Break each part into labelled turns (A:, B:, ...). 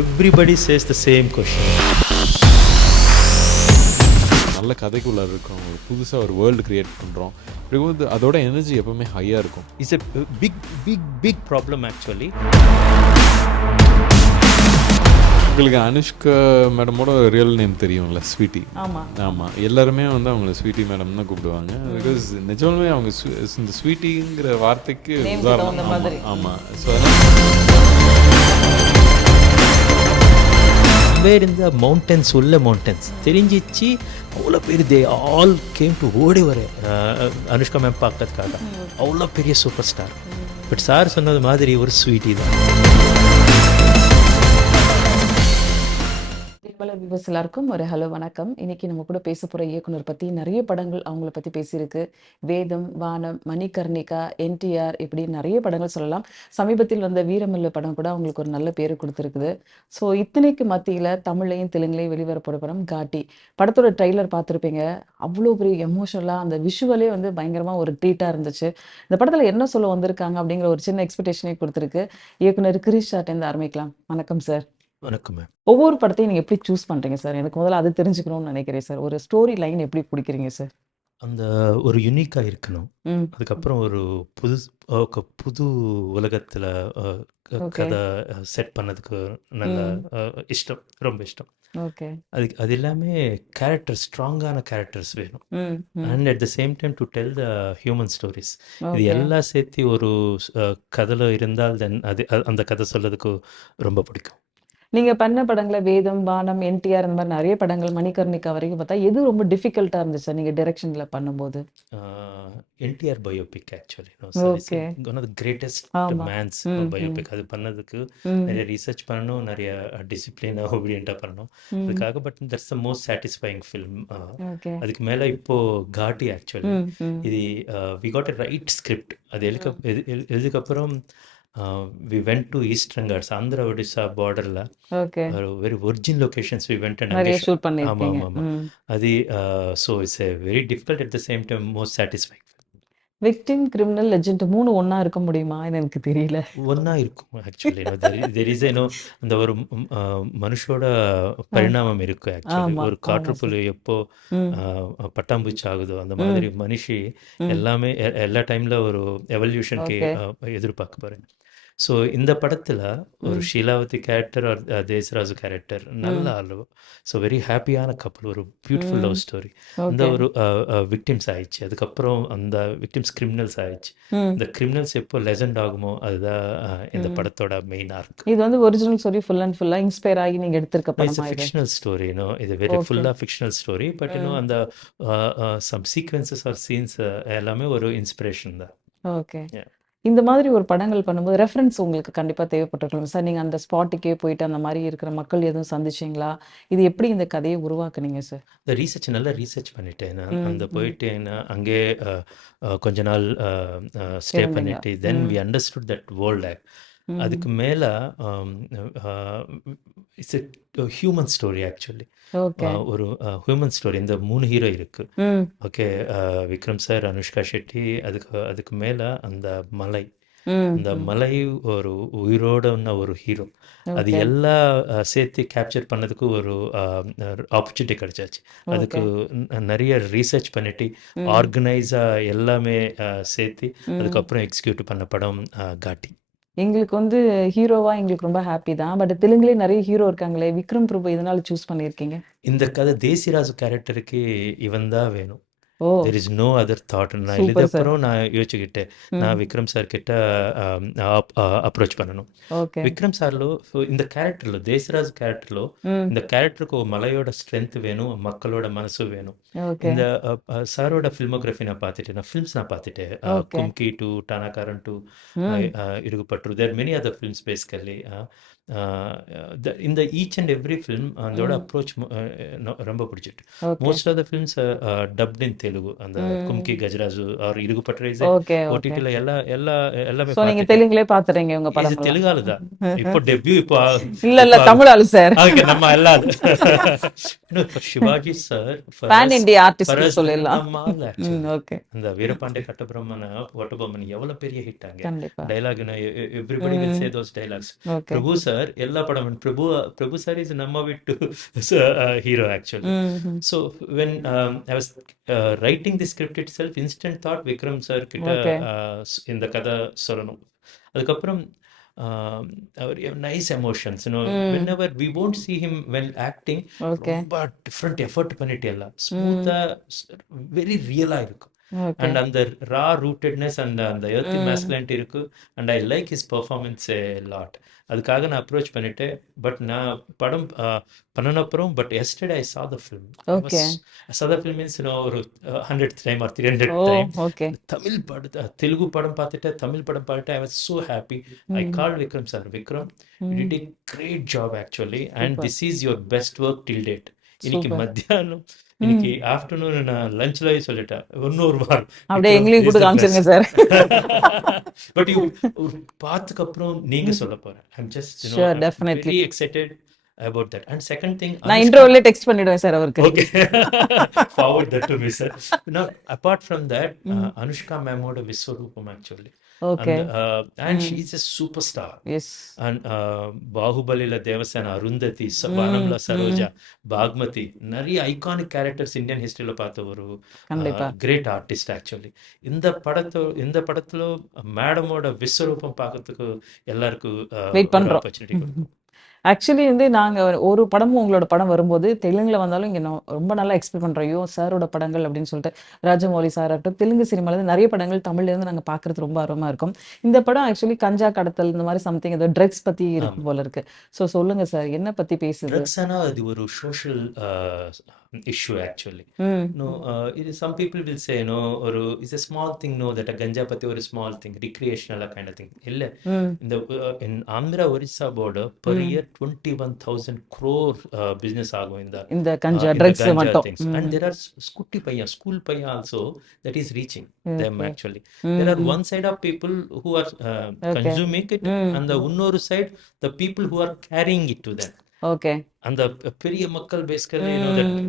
A: everybody says the same question.
B: நல்ல கதைக்குள்ளே இருக்கோம். ஒரு புதுசாக ஒரு வேர்ல்டு கிரியேட் பண்ணுறோம் இருக்கும்போது அதோட எனர்ஜி எப்பவுமே ஹையாக இருக்கும்.
A: A uh, big, big, big problem actually.
B: உங்களுக்கு அனுஷ்கா மேடமோட ரியல் நேம் தெரியும்ல ஸ்வீட்டி
C: ஆமாம்
B: ஆமாம் எல்லாருமே வந்து அவங்கள ஸ்வீட்டி மேடம் தான் கூப்பிடுவாங்க. பிகாஸ் நிஜமாலுமே அவங்க இந்த ஸ்வீட்டிங்கிற வார்த்தைக்கு உதாரணம். ஆமாம் ஸோ
A: in the mountains, உள்ள mountains. தெரிஞ்சிச்சு அவ்வளோ பேர் தே ஆல் கேம் டு ஓடி வர அனுஷ்கா மேம் பார்க்கறதுக்காக. அவ்வளோ பெரிய சூப்பர் ஸ்டார் பட் சார் சொன்னது மாதிரி ஒரு ஸ்வீட்டி தான்.
C: பல வியூவர்ஸ் எல்லாருக்கும் ஒரு ஹலோ வணக்கம். இன்னைக்கு நம்ம கூட பேச போகிற இயக்குனர் பற்றி நிறைய படங்கள் அவங்கள பற்றி பேசியிருக்கு. வேதம் வானம் மணிகர்ணிகா என்டிஆர் இப்படி நிறைய படங்கள் சொல்லலாம். சமீபத்தில் வந்த வீரமல்ல படம் கூட அவங்களுக்கு ஒரு நல்ல பேர் கொடுத்துருக்குது. ஸோ இத்தனைக்கு மத்தியில் தமிழையும் தெலுங்குலையும் வெளிவர படம் காட்டி. படத்தோட ட்ரைலர் பார்த்துருப்பீங்க. அவ்வளோ பெரிய எமோஷனலாக அந்த விஷுவலே வந்து பயங்கரமாக ஒரு ட்ரீட்டாக இருந்துச்சு. இந்த படத்தில் என்ன சொல்ல வந்திருக்காங்க அப்படிங்கிற ஒரு சின்ன எக்ஸ்பெக்டேஷனே கொடுத்துருக்கு. இயக்குனர் கிரீஷ் ஷாட்டேருந்து ஆரம்பிக்கலாம். வணக்கம் சார்.
A: வணக்கம்
C: ஒவ்வொரு படத்தையும் நீங்க எப்படி சூஸ் பண்றீங்க சார் எனக்கு முதல்ல அது தெரிஞ்சுக்கணும்னு நினைக்கிறேன் சார் ஒரு ஸ்டோரி லைன் எப்படி பிடிக்கிறீங்க சார்
A: அந்த ஒரு யுனிக்காக இருக்கணும். அதுக்கப்புறம் ஒரு புது புது உலகத்தில். கதை செட் பண்ணதுக்கு நல்ல இஷ்டம். ரொம்ப இஷ்டம்.
C: ஓகே.
A: அதுக்கு அது எல்லாமே கேரக்டர் ஸ்ட்ராங்கான கேரக்டர்ஸ் வேணும். And at the same time to tell the human stories இது எல்லாம் சேர்த்து ஒரு கதையில இருந்தால் தென் அது அந்த கதை சொல்லதுக்கு ரொம்ப பிடிக்கும்.
C: நீங்க பண்ண படங்களை வேதம் வானம் என்டிஆர் இந்த மாதிரி நிறைய படங்கள் மணிகர்ணிகா வரைக்கும் பார்த்தா எது ரொம்ப டிஃபிகல்ட்டா இருந்துச்சு நீங்க டைரக்ஷன்ல பண்ணும்போது?
A: NTR biopic actually
C: Okay.
A: One
C: of
A: the
C: greatest. Man's.
A: Biopic அது பண்ணதுக்கு நிறைய ரிசர்ச் பண்ணணும் நிறைய டிசிப்ளினாக ஒபீடியண்ட்டாக பண்ணணும்.
C: ம்.
A: அதுக்காக but that's the most satisfying film
C: okay
A: அதுக்கு மேலே இப்போ காட்டி ஆக்சுவலி இது we got a right script அது எழுக்க எழுதுக்கப்புறம் வி வென்ட் டு ஈஸ்ட் ரங்காட்ஸ் ஆந்திரா ஒடிசா பார்டரில் very origin locations we went and
C: நிறைய
A: அங்கே
C: ஷூட்
A: ஆமாம்
C: பண்ணிருக்கீங்க
A: ஆமாம் ஆமாம்
C: ம்.
A: அது so it's very difficult at the same time most satisfying
C: victim criminal legend மூணு ஒண்ணா இருக்க முடியுமா? எனக்கு தெரியல.
A: ஒன்றா இருக்கும் ஆக்சுவலி தெர் இஸ் ஏனோ அந்த ஒரு மனுஷோட பரிணாமம் இருக்கு ஆக்சுவலி
C: ஆமா
A: ஒரு
C: ஆமா
A: காற்றுப்புழு எப்போ பட்டாம்பூச்சி ஆகுதோ அந்த மாதிரி மனுஷி எல்லாமே எல்லா டைம்ல ஒரு எவல்யூஷனுக்கு எதிர்பார்க்க போறேன். ஸோ இந்த படத்துல ஒரு ஷீலாவதி கேரக்டர் ஒரு தேசராஜு கேரக்டர் நல்ல ஆளு. ஸோ வெரி ஹாப்பியான கப்பல் ஒரு பியூட்டிஃபுல் லவ் ஸ்டோரி
C: ஓகே.
A: ஒரு விக்டிம்ஸ் ஆயிடுச்சு. அதுக்கப்புறம் அந்த விக்டிம்ஸ் கிரிமினல்ஸ் ஆயிடுச்சு. இந்த கிரிமினல்ஸ் எப்போ லெஜண்ட் ஆகுமோ அதுதான் இந்த படத்தோட மெயின் ஆர்க்
C: இது வந்து ஒரிஜினல் ஸ்டோரி ஃபுல் அண்ட் ஃபுல்லா இன்ஸ்பயர் ஆகி நீங்க எடுத்திருக்க படமா
A: ஃபிக்ஷனல் ஸ்டோரி யூனோ இது வெரி ஃபுல்லாக ஃபிக்ஷனல் ஸ்டோரி பட் இன்னும் அந்த சம் சீக்வன்சஸ் ஆர் சீன்ஸ் எல்லாமே ஒரு இன்ஸ்பிரேஷன் தான்.
C: ஓகே. இந்த மாதிரி ஒரு படங்கள் பண்ணும்போது ரெஃபரன்ஸ் உங்களுக்கு கண்டிப்பா தேவைப்பட்டிருக்கும். சார் நீங்க அந்த ஸ்பாட்டுக்கே போயிட்டு அந்த மாதிரி இருக்கிற மக்கள் எதுவும் சந்திச்சீங்களா? இது எப்படி இந்த கதையை உருவாக்குனீங்க சார்?
A: இந்த ரீசர்ச் நல்லா ரீசர்ச் பண்ணிட்டேன் நான். அந்த போயிட்டு நான் அங்கே கொஞ்ச நாள் ஸ்டே பண்ணிட்டு then we understood that
C: world
A: அதுக்கு மேலே இட்ஸ் ஹியூமன் ஸ்டோரி ஆக்சுவலி ஒரு ஹியூமன் ஸ்டோரி இந்த மூணு ஹீரோ இருக்கு. ஓகே விக்ரம் சார் அனுஷ்கா ஷெட்டி அதுக்கு அதுக்கு மேலே அந்த மலை. அந்த மலை ஒரு உயிரோட ஒரு ஹீரோ அது அஹ், சேர்த்து கேப்சர் பண்ணதுக்கு ஒரு ஆப்பர்ச்சுனிட்டி கிடைச்சாச்சு. அதுக்கு நிறைய ரீசர்ச் பண்ணிட்டு ஆர்கனைஸாக எல்லாமே சேர்த்து அதுக்கப்புறம் எக்ஸிக்யூட் பண்ண படம் காட்டி.
C: எங்களுக்கு வந்து ஹீரோவா எங்களுக்கு ரொம்ப ஹாப்பி தான். பட் தெலுங்குலேயே நிறைய ஹீரோ இருக்காங்களே விக்ரம் பிரபு இதனால சூஸ் பண்ணியிருக்கீங்க?
A: இந்த கதை தேசிராஜ் கேரக்டருக்கு இவன் தான் வேணும். There is no other thought நான் எழுதப்புறம் நான் யோசிச்சுக்கிட்டேன் நான் விக்ரம் சார் கிட்ட
C: అప్రోచ్
A: పనను విక్రమ్ సార్లో ఇంత క్యారెక్టర్లో దేశరాజ్ క్యారెక్టర్లో இந்த கேரக்டருக்கு மலையோட ஸ்ட்ரென்த் வேணும் மக்களோட மனசு வேணும் இந்த சாரோட ஃபில்மோகிராஃபி நான் பார்த்துட்டேன் நான் ஃபிலிம்ஸ் நான் பார்த்துட்டேன் Kumki to Taanakkaran to இடுகுபட்ரு there many other films basically இந்த ஈச் அண்ட் எவ்ரி ஃபில்ம் அதோட அப்ரோச் ரொம்ப பிடிச்சிட்டு.
C: Okay
A: most of the films dubbed in Telugu அந்த Kumki Gajaraju are
C: okay okay
A: ஓடிடியில் எல்லா எல்லா எல்லாமே
C: சோ நீங்க தெலுங்குலயே பாத்துறீங்க உங்க
A: இது
C: படங்கள்லாம்
A: தெலுங்காலு தான் இப்போ டெபியூ இப்போ
C: இல்ல இல்ல தமிழ் ஆளு சார்
A: அதுக்கு நம்ம இப்போ
C: Sivaji
A: sir
C: fan
A: for
C: artist
A: as
C: சொல்லிடலாம்
A: நம்ம ஆள்
C: ம்
A: ஆக்சுவலி
C: ஓகே
A: அந்த வீரபாண்டிய கட்டபொம்மன் ஒட்டபொம்மன் எவ்வளோ பெரிய ஹிட்
C: கண்டிப்பா.
A: Dialogue everybody
C: will
A: say those dialogues
C: okay
A: Prabhu sir sir எல்லா படமும் பிரபு பிரபு சார் இஸ் நம்ம விட்டு
C: hero
A: actually so when I was writing the script itself instant thought Vikram sir கிட்ட இந்த கதை சொல்லணும் அதுக்கப்புறம் அவர் nice emotions whenever we won't see him when acting
C: okay
A: ரொம்ப டிஃப்ரெண்ட் எஃபர்ட் பண்ணிட்டு எல்லாம். ஸ்மூத்தாக வெரி ரியலாக இருக்கும். அண்ட் அந்த ரா ரூட்டட்னஸ் அண்ட் அந்த எர்த்தி மேஸ்குலானிட்டி இருக்கு. And I like his performance lot அதுக்காக நான் அப்ரோச் பண்ணிட்டேன். பட் நான் படம் பண்ணினப்புறம் but yesterday I saw the
C: film.
A: Saw the film means ஒரு hundred time or
C: three
A: hundred
C: time
A: Tamil படம் தெலுங்கு படம் பார்த்துட்டு தமிழ் படம் பார்த்துட்டு I was so happy I call Vikram sir Vikram you did great job actually and this is your best work till date இன்னைக்கு. மத்தியானம் இன்னைக்கு afternoon நான் லஞ்ச்ல சொல்லிட்டேன். இன்னொரு வாரம்.
C: அப்படியே எங்களையும் கூட காமிச்சிருங்க சார்.
A: பட் யூ ஒரு பார்த்துக்கு அப்புறம் நீங்க சொல்ல போறேன். I'm just
C: Sure, definitely.
A: Very excited about that and second thing
C: நான் இன்டர்வியூல டெக்ஸ்ட் பண்ணிடுவேன் சார் அவருக்கு.
A: Okay. Forward that to me, sir. Now, apart from that, uh, Anushka Mamoda
C: ஓகே
A: And, uh, and she's a superstar.
C: Yes
A: And uh, பாகுபலில தேவசேன அருந்ததி ச- வானம்ல சரோஜா பாக்மதி நிறைய iconic characters Indian ஹிஸ்டரியில பார்த்த ஒரு
C: கண்டிப்பா.
A: கிரேட் ஆர்டிஸ்ட் ஆக்சுவலி இந்த படத்தோ இந்த படத்துல மேடமோட விஸ்வரூபம் பார்க்கறதுக்கு எல்லாருக்கும்
C: Wait பண்றோம்.
A: ஆப்பர்ச்சுனிட்டி கொடுக்கும்
C: ஆக்சுவலி வந்து நாங்க ஒரு படமும் உங்களோட படம் வரும்போது தெலுங்குல வந்தாலும் இங்க ரொம்ப நல்லா எக்ஸ்பெக்ட் பண்றோம். ஐயோ சாரோட படங்கள் அப்படின்னு சொல்லிட்டு ராஜமௌலி சார் ஆகட்டும் தெலுங்கு சினிமால இருந்து நிறைய படங்கள் தமிழ்ல இருந்து நாங்க பாக்குறது ரொம்ப ஆர்வமா இருக்கும். இந்த படம் ஆக்சுவலி கஞ்சா கடத்தல் இந்த மாதிரி சம்திங் ஏதோ ட்ரக்ஸ் பத்தி இருக்கும் போல இருக்கு. சோ சொல்லுங்க சார் என்ன பத்தி பேசுது?
A: அது ஒரு சோஷியல் இஷ்யூ ஆக்சுவலி
C: ம்.
A: No, uh, is, some people will say, no, or it's a small thing, no, that a ganja pati or a small thing, recreational kind of thing. illa
C: ம்.
A: In the uh, in Andhra Orissa border, per year, 21,000 crore uh, business ஆகும் இந்த
C: இந்த
A: uh,
C: ganja
A: in the
C: drugs மட்டும்
A: things.
C: ம்
A: And there are s- scooty paya, school paya also that is reaching them
C: Okay.
A: actually.
C: ம்
A: There are one side of people who are uh,
C: Okay.
A: consuming it,
C: ம்
A: and the இன்னொரு side, the people who are carrying it to them.
C: Okay
A: அந்த பெரிய மக்கள் basically.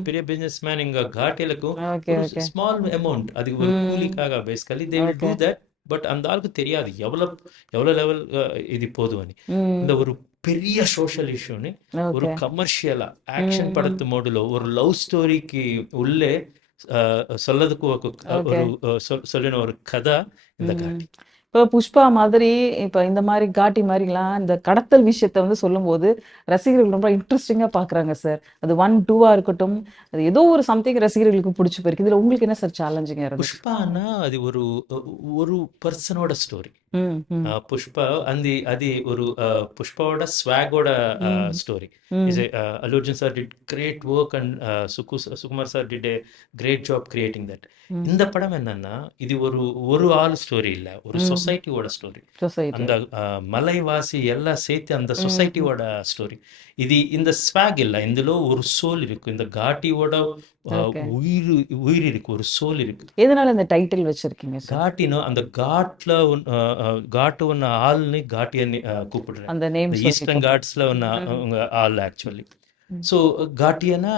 A: பெரிய business man இங்க காட்டிலுக்கும் small amount அது ஒரு. கூலிக்காக basically they will
C: do.
A: That but அந்த ஆளுக்கு தெரியாது எவ்வளவு எவ்வளவு லெவல் இது போதுவனி
C: ம்
A: இந்த ஒரு பெரிய சோஷியல் இஷ்யூன்னு ஒரு கமர்ஷியலா ஆக்ஷன்
C: ம்.
A: படத்து மோடுல ஒரு லவ் ஸ்டோரிக்கு உள்ளே சொல்லதுக்கு ஒரு சொல்லின ஒரு கதை இந்த
C: ம்.
A: காட்டி
C: இப்போ புஷ்பா மாதிரி இப்போ இந்த மாதிரி காட்டி மாதிரிலாம் இந்த கடத்தல் விஷயத்த வந்து சொல்லும்போது ரசிகர்கள் ரொம்ப இன்ட்ரெஸ்டிங்காக பார்க்குறாங்க சார் அது ஒன் டூவாக இருக்கட்டும் அது ஏதோ ஒரு சம்திங் ரசிகர்களுக்கு பிடிச்சி போயிருக்கு. இதில் உங்களுக்கு என்ன சார் சேலஞ்சிங்காக இருக்கும்
A: புஷ்பானா அது ஒரு ஒரு பர்சனோட ஸ்டோரி புஷ்பா அந்த அது ஒரு புஷ்பாவோட
C: ஸ்வாகோட
A: story Allu Arjun sir did great work and Sukhu Sukumar sir did a great job creating that இந்த படம் என்னன்னா இது ஒரு ஒரு ஆள் ஸ்டோரி இல்லை ஒரு
C: சொசைட்டி
A: சொசைட்டியோட ஸ்டோரி அந்த மலைவாசி எல்லாம் சேர்த்து அந்த சொசைட்டியோட ஸ்டோரி இது இந்த స్వాగ్ இல்ல ఇందులో ஒரு சோல் இருக்கு. இந்த காட்டியோட உயிர் உயிர் இருக்கு ஒரு சோல் இருக்கு.
C: எதனால அந்த டைட்டில் வச்சிருக்கீங்க
A: காட்டினோ அந்த காட்ல காட்டு ఉన్న ஆள்ని காட்டி கூப்பிடுறேன்.
C: அந்த நேம்
A: ஈஸ்டர்ன் காட்ஸ்ல ఉన్న ஆள் ஆக்சுவலி ஸோ காட்டியனா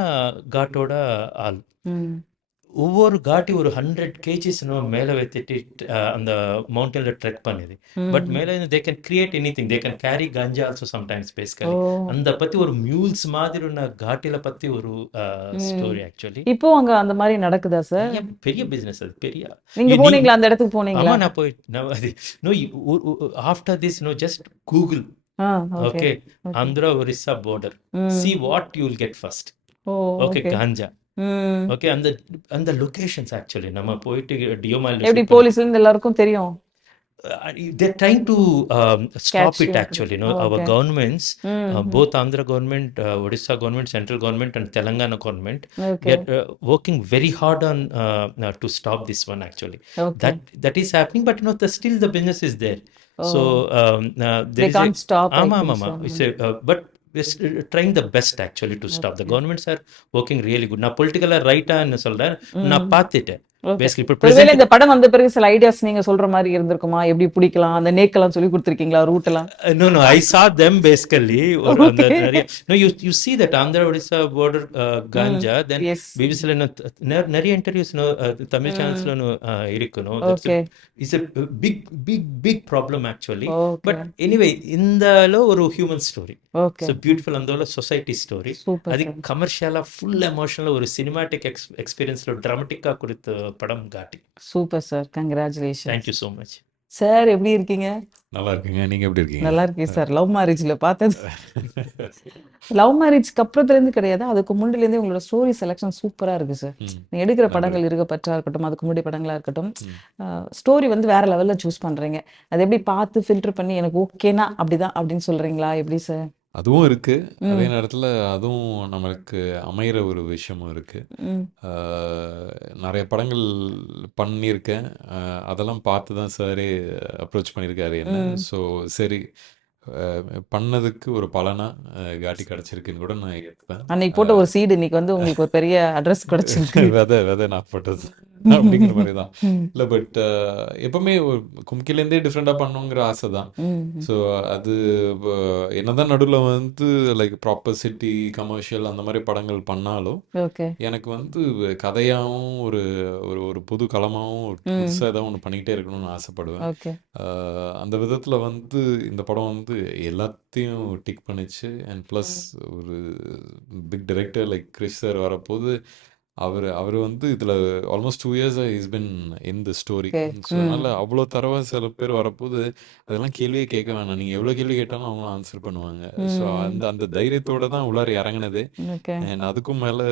A: காட்டோட ஆள். ஒவ்வொரு காட்டி ஒரு ஹண்ட்ரட் கேஜிஸ் நம்ம மேலே வைத்துட்டு அந்த மவுண்டன்ல ட்ரெக் பண்ணுது. பட் மேலே they can create anything they can carry ganja also
C: sometimes
A: basically அந்த பத்தி ஒரு மியூல்ஸ் மாதிரி ஒன்று காட்டில பத்தி ஒரு ஸ்டோரி ஆக்சுவலி
C: இப்போ அங்க அந்த மாதிரி நடக்குதா சார்
A: பெரிய பிசினஸ் அது பெரிய.
C: நீங்க போனீங்களா அந்த இடத்துக்கு போனீங்களா?
A: நான் போய் no after this
C: no just
A: Google
C: okay
A: Andhra Orissa border see what you will get first
C: okay
A: ganja
C: ம்
A: ஓகே அந்த அந்த லொகேஷன்ஸ் ஆக்சுவலி நம்ம போயிட்டு டியோமால்
C: எப்படி போலீஸ்ல இருந்து எல்லாருக்கும் தெரியும்
A: they're trying to um, stop
C: Catch
A: it
C: you.
A: actually you know
C: Oh,
A: our
C: okay.
A: governments
C: ம்
A: uh,
C: ம்.
A: both andhra government uh, odisha government central government and telangana government
C: okay
A: we are uh, working very hard on uh, uh, to stop this one actually
C: okay
A: that that is happening but you know the, still the business is there
C: oh
A: so um, uh,
C: they
A: there is a
C: can't stop I
A: ஆமா
C: think
A: ஆமா
C: so
A: it's but we're st- trying the best actually to stop the
C: Okay.
A: governments are working really good நான் பொலிட்டிக்கலாக ரைட்டான்னு சொல்றேன் நான் பார்த்துட்டேன்
C: இந்த படம் வந்த பிறகு சில ஐடியாஸ் நீங்க சொல்ற மாதிரி இருந்திருக்குமா? எப்படி பிடிக்கலாம்? அந்த நேக்கெல்லாம் சொல்லி கொடுத்திருக்கீங்களா? ரூட் எல்லாம்?
A: No no I saw them basically ஒரு no you you see that Andhra Odisha border ganja then பிபிசில நிறைய mm, இன்டர்வியூஸ் தமிழ் mm. சேனல்ஸ்ல இருக்கணும். It's a big big big problem
C: actually
A: but anyway இந்த ஒரு ஹியூமன் ஸ்டோரி சோ பியூட்டிஃபுல் அந்த society story அது கமர்ஷியலா full emotional ஒரு சினிமாட்டிக் எக்ஸ்பீரியன்ஸ்ல ட்ராமட்டிக்கா கொடுத்து படம் காட்டி.
C: Super sir. Congratulation
A: thank you so
C: much sir எப்படி இருக்கீங்க?
B: நல்லா இருக்குங்க. நீங்க எப்படி இருக்கீங்க?
C: நல்லா இருக்கேன் சார். லவ் மேரேஜ்ல பார்த்தது. லவ் மேரேஜ்க்கு அப்புறத்துல இருந்து கிடையாது. அதுக்கு முன்னாடில இருந்தே உங்களோட ஸ்டோரி செலெக்ஷன் சூப்பரா இருக்கு சார். நீங்க எடுக்கிற. படங்கள் இருக்க பற்றா இருக்கட்டும் அதுக்கு முன்னாடி படங்களா இருக்கட்டும். ஸ்டோரி வந்து வேற லெவல்ல சூஸ் பண்றீங்க. அது எப்படி பார்த்து ஃபில்டர் பண்ணி எனக்கு ஓகேனா அப்படிதான் அப்படின்னு சொல்றீங்களா? எப்படி சார்?
B: அதுவும் இருக்கு.
C: ம்.
B: அதே நேரத்துல அதுவும் நம்மளுக்கு அமையிற ஒரு விஷயமும் இருக்கு.
C: ம்.
B: ஆஹ் நிறைய படங்கள் பண்ணியிருக்கேன். ஆஹ் அதெல்லாம் பார்த்து தான் சாரே அப்ரோச் பண்ணியிருக்காரு என்ன.
C: ம்.
B: ஸோ சரி. ஆஹ் பண்ணதுக்கு ஒரு பலனா ஆஹ் காட்டி கிடைச்சிருக்குன்னு கூட நான் ஏற்றுப்பேன்
C: அன்னைக்கு போட்ட ஒரு சீடு இன்னைக்கு வந்து உங்களுக்கு ஒரு பெரிய அட்ரஸ் கிடைச்சிருக்கு.
B: விதை விதை நான் போட்டது. அப்படிங்கிற மாதிரி தான் இல்லை பட் எப்பவுமே ஒரு கும்கிலேருந்தே டிஃப்ரெண்டாக பண்ணணுங்கிற ஆசை தான் ஸோ அது என்னதான் நடுவில் வந்து லைக் ப்ராப்பர் சிட்டி கமர்ஷியல் அந்த மாதிரி படங்கள் பண்ணாலும் எனக்கு வந்து கதையாகவும் ஒரு ஒரு ஒரு புது களமாகவும் ஒரு. புதுசாக ஏதாவது ஒன்று பண்ணிக்கிட்டே இருக்கணும்னு ஆசைப்படுவேன். அந்த விதத்தில் வந்து இந்த படம் வந்து எல்லாத்தையும் டிக் பண்ணிச்சு. அண்ட் ப்ளஸ் ஒரு பிக் டைரக்டர் லைக் சார் வரப்போது அவர் அவர் வந்து இதில் almost two years is been in the story
C: Okay.
B: So அதனால் அவ்வளோ தரவா சில பேர் வரப்போது அதெல்லாம் கேள்வியே கேட்க வேணாம். நீங்கள் எவ்வளோ கேள்வி கேட்டாலும் அவங்க ஆன்சர் பண்ணுவாங்க. ஸோ
C: ம்.
B: அந்த அந்த தைரியத்தோட தான் உள்ளார இறங்குனதே.
C: ஓகே
B: அண்ட் அதுக்கும் மேலே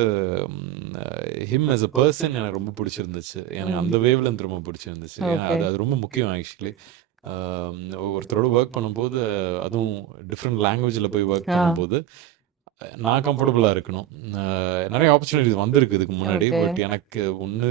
B: ஹிம் as a பர்சன் எனக்கு ரொம்ப பிடிச்சிருந்துச்சு. எனக்கு அந்த வேவ்ல இருந்து ரொம்ப பிடிச்சிருந்துச்சு. ஏன்னா. அது அது ரொம்ப முக்கியம் ஆக்சுவலி ஒருத்தரோட ஒர்க் பண்ணும்போது அதுவும் டிஃப்ரெண்ட் லாங்குவேஜில் போய் ஒர்க்
C: ஆ.
B: பண்ணும்போது நான் கம்ஃபர்டபுளாக இருக்கணும். அஹ் நிறைய ஆப்பர்ச்சுனிட்டிஸ் வந்திருக்கு இதுக்கு முன்னாடி. பட் எனக்கு ஒன்று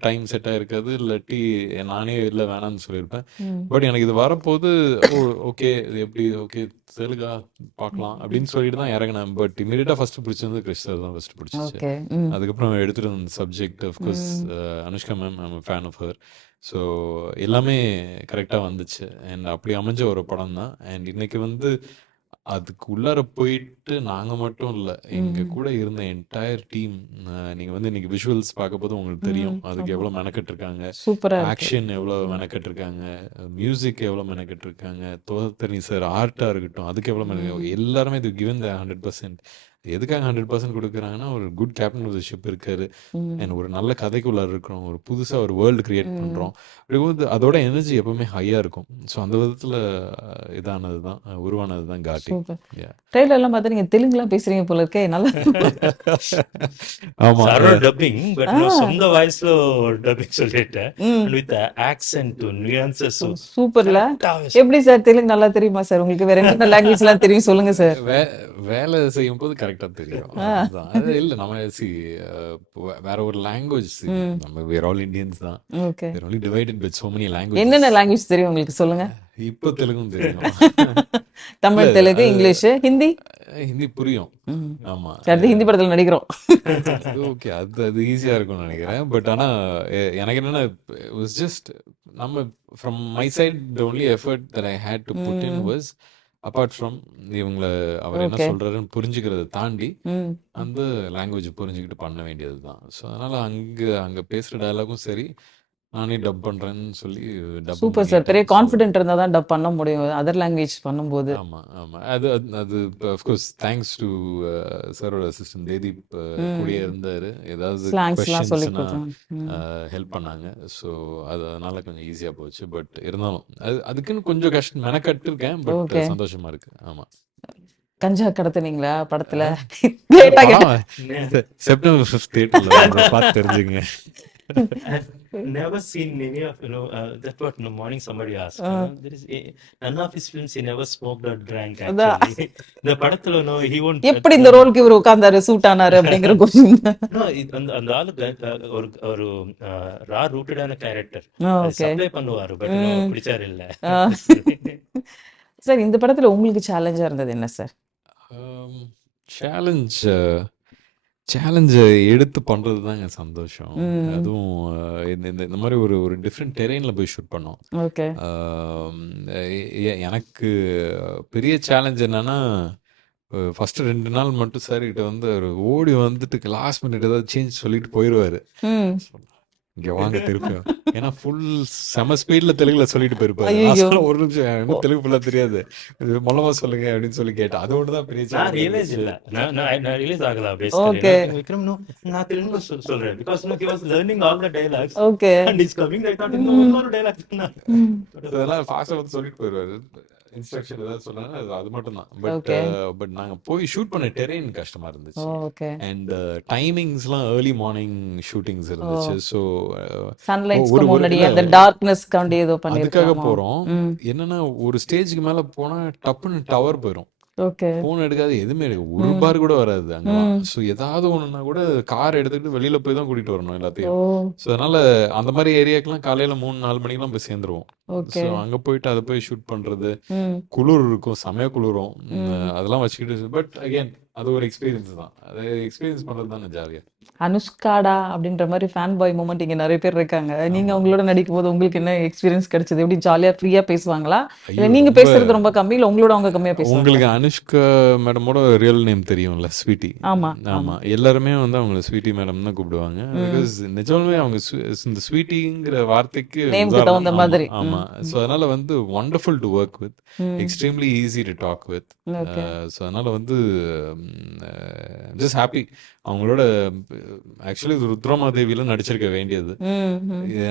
B: டைம் செட் ஆயிருக்காது இல்லாட்டி நானே இல்லை வேணாம்னு சொல்லியிருப்பேன்.
C: ம்.
B: பட் எனக்கு இது வரப்போது ஓ ஓகே இது எப்படி ஓகே தெலுங்கா பார்க்கலாம் அப்படின்னு சொல்லிட்டு தான் இறங்கினேன். பட் இமீடியட்டாக ஃபர்ஸ்ட் பிடிச்சது சார் தான் ஃபர்ஸ்ட் பிடிச்சிச்சு.
C: ஓகே ம்.
B: அதுக்கப்புறம் எடுத்துட்டு வந்த subject of course Anushka ma'am I'm fan of her so எல்லாமே கரெக்டாக வந்துச்சு. அண்ட் அப்படி அமைஞ்ச ஒரு படம் தான் அண்ட் இன்னைக்கு வந்து அதுக்கு உள்ளார போயிட்டு நாங்கள் மட்டும் இல்லை. எங்கள்
C: ம்.
B: கூட இருந்த என்டையர் டீம் நீங்கள் வந்து இன்னைக்கு விஷுவல்ஸ் பார்க்க போது உங்களுக்கு தெரியும். அதுக்கு
C: ஆமா.
B: எவ்வளோ மெனக்கெட்டு இருக்காங்க
C: சூப்பரா இருக்கு.
B: ஆக்ஷன் எவ்வளோ மெனக்கெட்டு இருக்காங்க மியூசிக் எவ்வளோ மெனக்கெட்டு இருக்காங்க தோத்தனி சார் ஆர்ட்டாக இருக்கட்டும் அதுக்கு எவ்வளோ மெனக்கெட்டு
C: ம்.
B: எல்லாருமே இது கிவன் த ஹண்ட்ரட் பர்சன்ட் எதுக்காக ஹண்ட்ரட் பர்சன்ட் கொடுக்குறாங்கன்னா ஒரு good captain of the ship இருக்காரு. அண்ட் ஒரு நல்ல கதைக்குள்ள இருக்கிறோம் ஒரு புதுசாக ஒரு வேர்ல்டு கிரியேட் பண்ணுறோம் அப்படிங்கும்போது அதோட எனர்ஜி எப்பவுமே ஹையாக இருக்கும். ஸோ அந்த விதத்தில் இதானது தான் உருவானது தான் காட்டி
C: ட்ரெயிலர்லாம் பார்த்தா நீங்கள் தெலுங்குலாம் பேசுறீங்க போல இருக்கே நல்லா
A: ஆமா. டப்பிங்
C: பட்
A: சொந்த வாய்ஸ்ல ஒரு டப்பிங் சொல்லிட்டேன். வித் ஆக்சென்ட் நியூயான்சஸ்
C: சூப்பர்ல எப்படி சார் தெலுங்கு நல்லா தெரியுமா சார் உங்களுக்கு வேற என்ன லாங்குவேஜ்லாம் தெரியும் சொல்லுங்க சார்
B: வேலை செய்யும் போது கரெக்டாக தெரியும். அது இல்லை நம்ம சி வேற ஒரு லாங்குவேஜ். நம்ம வேர் ஆல் இந்தியன்ஸ் தான்.
C: Okay
B: we're only divided with so many languages.
C: என்னென்ன லாங்குவேஜ் தெரியும் உங்களுக்கு சொல்லுங்க?
B: இப்போ தெலுங்கும் தெரியும்.
C: தமிழ் தெலுங்கு இங்கிலீஷ் ஹிந்தி?
B: ஹிந்தி புரியும். ஆமா.
C: அடுத்து ஹிந்தி படத்துல நடிக்கிறோம்.
B: ஓகே அது அது ஈஸியா இருக்கும்னு நினைக்கிறேன். பட் ஆனா எனக்கு என்னன்னா வாஸ் ஜஸ்ட் நம்ம from my side the only effort that I had to put
C: in.
B: Was apart from இவங்கள அவர் என்ன
C: Okay.
B: சொல்றாருன்னு புரிஞ்சுக்கிறத தாண்டி
C: ம்
B: அந்த லாங்குவேஜ் புரிஞ்சுக்கிட்டு பண்ண வேண்டியது தான் ஸோ அதனால அங்க அங்க பேசுற டயலாகும் சரி நானே டப் பண்றேன்னு சொல்லி டப்
C: சூப்பர் சார் பெரிய கான்ஃபிடென்ட் இருந்தா தான் டப் பண்ண முடியும். அதர் லாங்குவேஜ் பண்ணும்போது.
B: ஆமா ஆமா. அது அது- அஃப்கோர்ஸ் தேங்க்ஸ் டு சாரோட அசிஸ்டன்ட் தேதீப் uh, கூடயே இருந்தாரு. ஏதாவது ஹெல்ப் பண்ணாங்க. ஸோ அது அதனால கொஞ்சம் ஈஸியாக போச்சு. பட் இருந்தாலும் அது அதுக்குன்னு கொஞ்சம் கஷ்டம் மெனக்கட்டு இருக்கேன் பட்
C: Okay.
B: சந்தோஷமா இருக்கு. ஆமா.
C: கஞ்சா கடத்துனீங்களா படத்துல?
B: செ- செப்டம்பர் ஃபிஃப்த் பார்த்து தெரிஞ்சுங்க
A: never seen any of you know uh, that what in the morning somebody asked.
C: Ah.
A: uh, there is a, none of his films he never smoked or drank actually. The படத்துல no he won't
C: எப்படி இந்த ரோலுக்கு இவர் உட்கார்ந்தாரு suit ஆனாரு அப்படிங்கிற
A: no இது- அந்த அந்த ஆளு ஒரு ஒரு ரா ரூட்டடான கேரக்டர் சப்ளை பண்ணுவாரு பட்
C: ம்.
A: பிடிச்சாரு இல்ல.
C: சார் இந்த படத்துல உங்களுக்கு சேலஞ்சா இருந்தது என்ன சார்
B: சேலஞ்ச் சேலஞ்சை எடுத்து பண்ணுறது தாங்க சந்தோஷம் அதுவும் இந்த இந்த இந்த மாதிரி ஒரு ஒரு டிஃப்ரெண்ட் டெரெயினில் போய் ஷூட் பண்ணோம்.
C: ஓகே.
B: எனக்கு பெரிய சேலஞ்ச் என்னன்னா ஃபர்ஸ்ட் ரெண்டு நாள் மட்டும் சார் கிட்ட வந்து அவர் ஓடி வந்துட்டு லாஸ்ட் மினிட் ஏதாவது சேஞ்ச் சொல்லிட்டு போயிடுவாரு இங்க வாங்க திருப்பியும் ஏன்னா ஃபுல் செம ஸ்பீட்ல தெலுங்குல சொல்லிட்டு போயிருப்பாரு. ஒரு நிமிஷம் எனக்கு தெலுங்கு ஃபுல்லா தெரியாது. மொல்லமா சொல்லுங்க அப்படின்னு சொல்லி கேட்டேன். அது ஒன்று தான் பெரிய
A: நான் ரியலைஸ். இல்ல. நான் ரியலைஸ் ஆகல
C: Okay.
A: பேசிக்கலி விக்ரம் நான் தெலுங்கு சொல்- சொல்றேன். Because no he was learning all the dialogues
C: okay
A: and is coming I thought இன்னும் இன்னொரு டயலாக் சொன்னா
B: அதெல்லாம் ஃபாஸ்டா வந்து சொல்லிட்டு போயிருவாரு. இன்ஸ்ட்ரக்ஷன் ஏதாவது சொன்னாங்க அது அது மட்டும் தான் பட். பட் நாங்க போய் ஷூட் பண்ண டெரெயின் கஷ்டமா இருந்துச்சு.
C: ஓகே
B: அண்ட் டைமிங்ஸ்லாம் ஏர்லி மார்னிங் ஷூட்டிங்ஸ் இருந்துச்சு. ஸோ
C: சன்லைட்ஸ்க்கு
B: ஒரு- ஒரு-
C: முன்னாடி அந்த டார்க்னஸ்க்காண்டி ஏதோ
B: அதுக்காக
C: பண்ணிருக்காங்க
B: போறோம்.
C: ம்.
B: என்னன்னா ஒரு ஸ்டேஜ்க்கு மேல போனா டப்புன்னு டவர் போயிடும்
C: ஓகே.
B: போன் எடுக்காது எதுவுமே எடுக்க ஒரு பார் கூட வராது அங்க. ஸோ ஏதாவது ஒண்ணுன்னா கூட கார் எடுத்துக்கிட்டு வெளியில போய் தான் கூட்டிட்டு வரணும் எல்லாத்தையும். ஸோ அதனால அந்த மாதிரி ஏரியாக்கெல்லாம் காலையில மூணு நாலு மணிக்கெல்லாம் போய் சேர்ந்துருவோம். ஸோ அங்க போயிட்டு அதை போய் ஷூட் பண்றது. குளிர் இருக்கும் செமையா குளிரும். அதெல்லாம் வச்சுக்கிட்டு பட் அகைன் அது ஒரு எக்ஸ்பீரியன்ஸ் தான். அது எக்ஸ்பீரியன்ஸ் பண்றது தானே ஜாலியா
C: அனுஷ்காடா அப்படின்ற மாதிரி ஃபேன் பாய் மூமெண்ட் இங்க நிறைய பேர் இருக்காங்க. நீங்க அவங்களோட நடிக்கும் போது உங்களுக்கு என்ன எக்ஸ்பீரியன்ஸ் கிடைச்சது? எப்படி ஜாலியா ஃப்ரீயா பேசுவாங்களா? இல்ல
B: ஐயோ,
C: நீங்க
B: ரொம்ப-
C: பேசுறது ரொம்ப கம்மி இல்ல உங்களோட அவங்க கம்மியா பேசுவாங்க
B: உங்களுக்கு அனுஷ்கா மேடமோட ரியல் நேம் தெரியும்ல ஸ்வீட்டி.
C: ஆமா
B: ஆமா. எல்லாருமே வந்து அவங்கள ஸ்வீட்டி மேடம் தான் கூப்பிடுவாங்க. பிகாஸ் நிஜமாவே அவங்க இந்த ஸ்வீட்டிங்கிற வார்த்தைக்கு.
C: தகுந்த மாதிரி.
B: ஆமா. ஸோ அதனால வந்து wonderful to
C: work
B: with extremely easy to talk
C: with
B: so அதனால வந்து ஜஸ்ட் ஹாப்பி அவங்களோட ஆக்சுவலி ருத்ரமாதேவியில நடிச்சிருக்க வேண்டியது.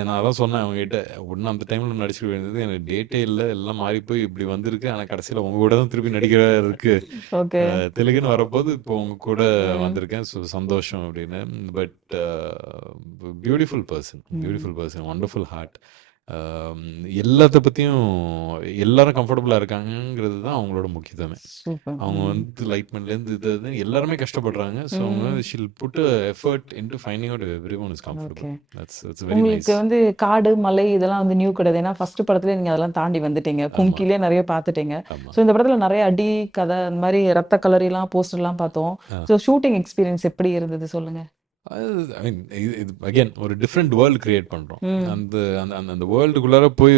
B: நான் அதான் சொன்னேன் அவங்க கிட்ட ஒன்னும் அந்த டைம்ல நடிச்சிருக்க வேண்டியது. எனக்கு டேட்டே இல்லை. எல்லாம் மாறி போய் இப்படி வந்திருக்கு. ஆனா கடைசியில உங்க கூட தான் திருப்பி நடிக்கிற இருக்கு தெலுங்குன்னு வரப்போது இப்போ உங்க கூட வந்திருக்கேன். ஸோ சந்தோஷம் அப்படின்னு. But beautiful person beautiful person wonderful heart எல்லாத்த பத்தியும் எல்லாரும் கம்ஃபர்டபுளா இருக்காங்கங்கிறது தான் அவங்களோட முக்கியத்துவமே.
C: சூப்பர்
B: அவங்க வந்து லைட்மெண்ட்லேருந்து இது இது எல்லாருமே கஷ்டப்படுறாங்க. ஸோ அவங்க she'll put effort into finding out everyone is
C: comfortable.
B: That's it's very nice
C: உங்களுக்கு வந்து காடு மலை இதெல்லாம் வந்து நியூ கிடையாது. ஏன்னா ஃபர்ஸ்ட் படத்துல நீங்க அதெல்லாம் தாண்டி வந்துட்டீங்க. கும்கிலே நிறைய பார்த்துட்டீங்க.
B: ஆமா.
C: ஸோ இந்த படத்துல நிறைய அடி கதை அந்த மாதிரி ரத்த கலரிலாம் போஸ்டர்லாம் பார்த்தோம். ஸோ ஷூட்டிங் எக்ஸ்பீரியன்ஸ் எப்படி இருந்தது சொல்லுங்க.
B: ஐ மீன் இது அகேன் ஒரு டிஃப்ரெண்ட் வேர்ல்டு கிரியேட் பண்ணுறோம்
C: ம்.
B: அந்த அந்த அந்த அந்த வேர்ல்டுக்குள்ளார போய்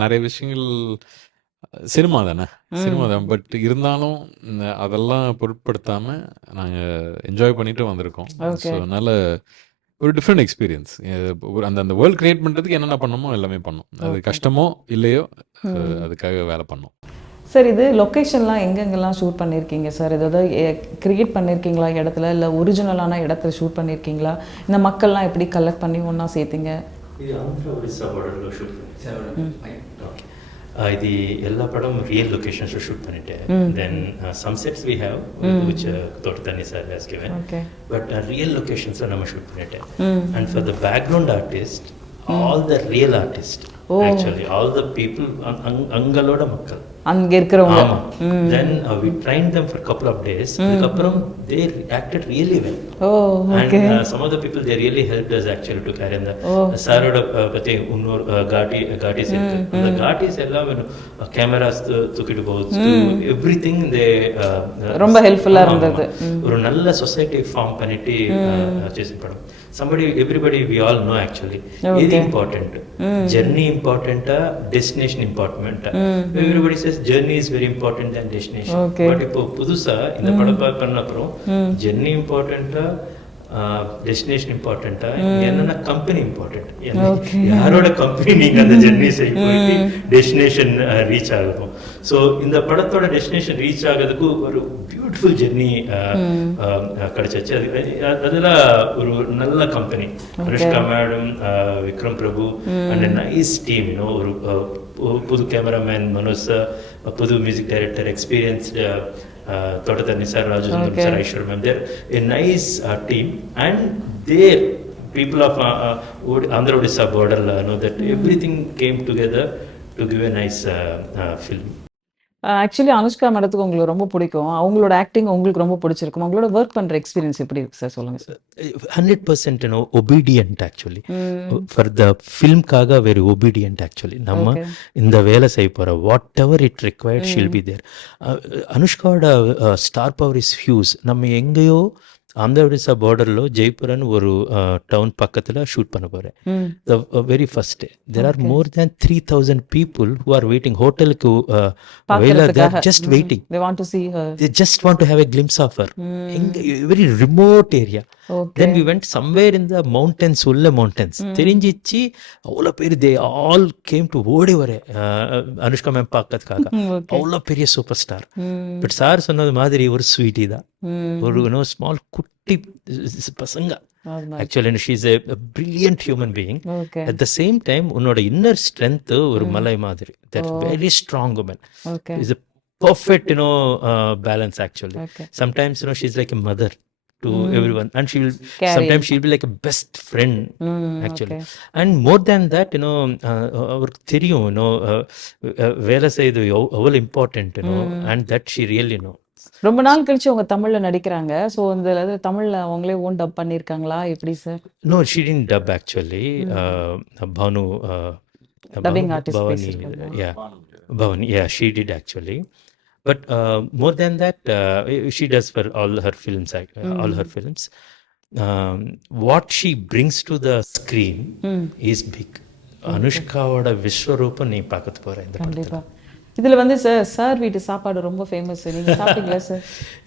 B: நிறைய விஷயங்கள் சினிமா தானே? சினிமா தான். பட் இருந்தாலும் அதெல்லாம் பொருட்படுத்தாம நாங்க என்ஜாய் பண்ணிட்டு வந்திருக்கோம். ஸோ அதனால ஒரு டிஃப்ரெண்ட் எக்ஸ்பீரியன்ஸ் அந்த அந்த வேர்ல்டு கிரியேட் பண்றதுக்கு என்னென்ன பண்ணணுமோ எல்லாமே பண்ணோம். அது. கஷ்டமோ இல்லையோ அதுக்காக வேலை பண்ணோம்.
C: சார் இது லொக்கேஷன்லாம் எங்கெங்கெல்லாம் ஷூட் பண்ணியிருக்கீங்க சார் ஏதாவது கிரியேட் பண்ணியிருக்கீங்களா இடத்துல? இல்லை ஒரிஜினலான இடத்துல ஷூட் பண்ணியிருக்கீங்களா இந்த மக்கள்லாம் எப்படி கலெக்ட் பண்ணி ஒன்றா சேர்த்தீங்க?
A: இது எல்லா படம் ரியல் லொகேஷன்ஸில் ஷூட் பண்ணிட்டேன் then some sets we have which தோட்டத்தண்ணி sir has given but real லொகேஷன்ஸில் நம்ம ஷூட் பண்ணிட்டேன் and for the background artist all the real artist. Actually all the people அங்களோட மக்கள்.
C: அங்கே இருக்கிறவங்க.
A: Then we train them for couple of days அதுக்கப்புறம் they acted really well
C: oh okay
A: some of the people they really help us actually to carry அந்த சாரோட பற்றி இன்னொரு காட்டி காட்டிஸ் இருக்கு அந்த காட்டிஸ் எல்லாம் வேணும். கேமராஸ் தூக்கிட்டு போகுது எவ்ரி தே
C: ரொம்ப ஹெல்ப்ஃபுல்லாக இருந்தது.
A: ஒரு நல்ல சொசைட்டி ஃபார்ம் பண்ணிட்டு படம். Somebody everybody we all know actually
C: Okay.
A: இது important journey important destination important everybody says journey is very important than destination
C: Okay.
A: but இப்போ புதுசா இந்த படம் பா- பண்ண அப்புறம் ஜெர்னி இம்பார்ட்டண்ட்டா டெஸ்டினேஷன் இம்பார்ட்டண்ட்டா என்னன்னா கம்பெனி இம்பார்ட்டன்ட். யாரோட கம்பெனி நீங்க அந்த ஜெர்னி செய்ய போயிட்டு டெஸ்டினேஷன் ரீச் ஆகும் ஸோ இந்த படத்தோட டெஸ்டினேஷன் ரீச் ஆகிறதுக்கு ஒரு பியூட்டிஃபுல் ஜெர்னி கிடைச்சிச்சு. அது அதுல ஒரு நல்ல company Anushka madam Vikram Prabhu and nice team you know ஒரு புது கேமராமேன் மனோஜ் sir, புது music
C: director
A: experienced Nisar Raju They're a nice uh, team and they people of uh, uh, Andhra Odisha border uh, know that everything came together to give a nice uh, uh, film.
C: Actually Anushka மேடத்துக்கு உங்களுக்கு ரொம்ப பிடிக்கும். அவங்களோட acting உங்களுக்கு ரொம்ப பிடிச்சிருக்கும். அவங்களோட work பண்ற எக்ஸ்பீரியன்ஸ் எப்படி இருக்கு சார் சொல்லுங்க
A: sir hundred percent obedient
C: actually
A: for the ஃபில்ம்காக very obedient actually நம்ம. இந்த வேலை செய்ய போகிற whatever it required she'll be there அனுஷ்காவோட star power is huge நம்ம எங்கேயோ ஆந்திர ஒடிசா பார்டரில் ஜெய்புரன் ஒரு டவுன் பக்கத்தில் ஷூட் பண்ண போகிறேன் the very first there are more than three thousand people who are waiting ஹோட்டலுக்கு just waiting just
C: want
A: to
C: have
A: a
C: glimpse of her very remote area see her
A: they just want to have a glimpse of her
C: ம்
A: எங்க very remote area
C: okay
A: then we went somewhere in the mountains உள்ள mountains.
C: ம்
A: தெரிஞ்சிச்சு அவ்வளோ பேர் they all came to ஓடி வர Anushka ma'am பார்க்கறதுக்காக. அவ்வளோ பெரிய சூப்பர் ஸ்டார் பட் சார் சொன்னது மாதிரி ஒரு ஸ்வீட்டி தான். ஒரு
C: ம்
A: நோ ஸ்மால் குட்டி பசங்க.
C: மாதிரி
A: actually she's a brilliant human
C: being
A: at the same time உன்னோட இன்னர் ஸ்ட்ரென்த் ஒரு
C: ம்
A: மலை மாதிரி. That very strong
C: woman
A: is a perfect you know uh, balance actually.
C: Okay
A: sometimes you know she's like a mother to
C: ம்
A: everyone and she will
C: caring
A: sometimes she'll be like a best friend
C: hmm
A: actually
C: okay
A: and more than that you know uh, அவருக்கு தெரியும் you know uh, uh, வேலை செய்து எவ்- எவ்வளவு important you know
C: ம்
A: and that she really know
C: ரொம்ப நாள் கழிச்சு அவங்க தமிழ்ல நடிக்கிறாங்க ஸோ இந்த இது தமிழ்ல அவங்களே ஓன் டப் பண்ணியிருக்காங்களா எப்படி sir
A: no she didn't dub actually
C: ம்
A: uh, Bhanu uh, Bhanu
C: dubbing artist பேசியிருக்காங்க
A: yeah Bhavani yeah she did actually but uh, more than that uh, she does for all her films ac- uh, all her
C: ம்
A: films um, what she brings to the screen
C: hmm
A: is big
C: okay
A: அனுஷ்காவோட விஸ்வரூபம் நீ பார்க்க போற இந்த படத்துல
C: கண்டிப்பா இதுல வந்து sir sir வீட்டு சாப்பாடு ரொம்ப ஃபேமஸ் நீங்க சாப்பிட்டீங்களா sir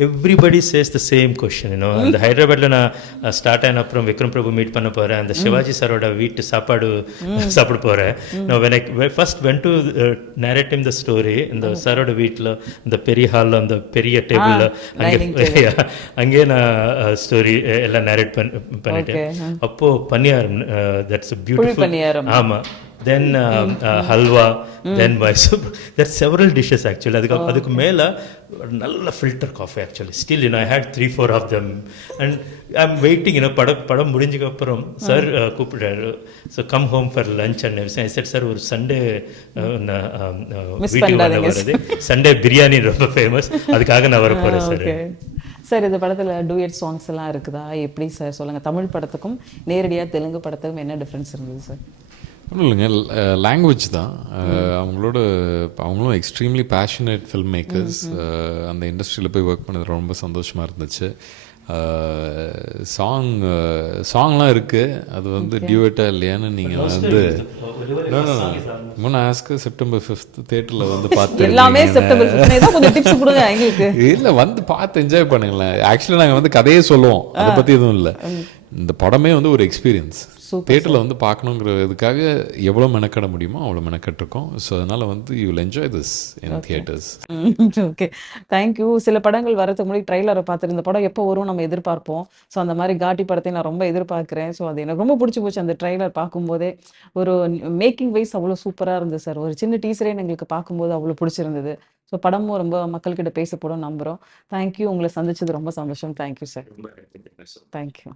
A: everybody says the same question you know அந்த ஹைதராபாத்ல நான் ஸ்டார்ட் ஆன அப்புறம் விக்ரம் பிரபு மீட் பண்ண போறேன். அந்த சிவாஜி சாரோட வீட்டு சாப்பாடு சாப்பிட போறேன். நான் when I first went to narrate him the story இந்த சாரோட வீட்டில் இந்த பெரிய ஹாலில் அந்த பெரிய டேபிளில் அங்கே அங்கேயே நான் ஸ்டோரி எல்லாம் நேரேட் பண்ண பண்ணிட்டேன்.
C: ஓகே
A: அப்போ பனியாரம் தட்ஸ் பியூட்டிஃபுல் ஆமாம் then halwa then Mysore that several dishes actually அதுக்கு அதுக்கு மேலே நல்ல filter coffee actually still you know I had three four of them and I am waiting you know படம் படம் முடிஞ்சதுக்கு அப்புறம் சார் கூப்பிடுறாரு. So come home for lunch and I said sir ஒரு சண்டே வீட்டுக்கு வந்த வருது. சண்டே பிரியாணி ரொம்ப ஃபேமஸ் அதுக்காக நான் வர போகிறேன் சார்
C: சார் இந்த படத்துல டூயட் சாங்ஸ் எல்லாம் இருக்குதா? எப்படி சார் சொல்லுங்க. தமிழ் படத்துக்கும் நேரடியா தெலுங்கு படத்துக்கும் என்ன டிஃபரன்ஸ் இருந்தது சார்
B: ஒன்றும் இல்லைங்க. லாங்குவேஜ் தான். அவங்களோட அவங்களும் எக்ஸ்ட்ரீம்லி பேஷனேட் ஃபில்ம் மேக்கர்ஸ் அந்த இண்டஸ்ட்ரியில் போய் ஒர்க் பண்ணது ரொம்ப சந்தோஷமாக இருந்துச்சு. சாங் சாங்லாம் இருக்குது அது வந்து டியூட்டா இல்லையான்னு நீங்கள் வந்து முன்ன ஆஸ்க்கு செப்டம்பர் ஃபிஃப்த் தேட்டரில் வந்து பார்த்து
C: எல்லாமே செப்டம்பர்
B: இல்லை வந்து பார்த்து என்ஜாய் பண்ணுங்களேன். ஆக்சுவலி நாங்கள் வந்து கதையே சொல்லுவோம். அதை பற்றி எதுவும் இல்லை. இந்த படமே வந்து ஒரு எக்ஸ்பீரியன்ஸ் தேட்டரில் வந்து பார்க்கணுங்கிறதுக்காக எவ்வளோ மெனக்கட முடியுமோ அவ்வளோ மெனக்கட்டிருக்கோம். ஸோ அதனால் வந்து you will enjoy this in theatres
C: okay thank you சில படங்கள் வரதுக்கு முன்னாடி ட்ரைலரை பார்த்துட்டு இந்த படம் எப்போ வரும் நம்ம எதிர்பார்ப்போம். ஸோ அந்த மாதிரி காட்டி படத்தை நான் ரொம்ப எதிர்பார்க்குறேன். ஸோ அது எனக்கு ரொம்ப பிடிச்சி போச்சு அந்த ட்ரைலர் பார்க்கும்போதே. ஒரு மேக்கிங் வைஸ் அவ்வளோ சூப்பராக இருந்தது சார் ஒரு சின்ன டீசரே எங்களுக்கு பார்க்கும்போது அவ்வளோ பிடிச்சிருந்தது. ஸோ படமும் ரொம்ப மக்கள்கிட்ட பேசப்படும் நம்புகிறோம் தேங்க்யூ உங்களை சந்திச்சது ரொம்ப சந்தோஷம். Thank you sir thank you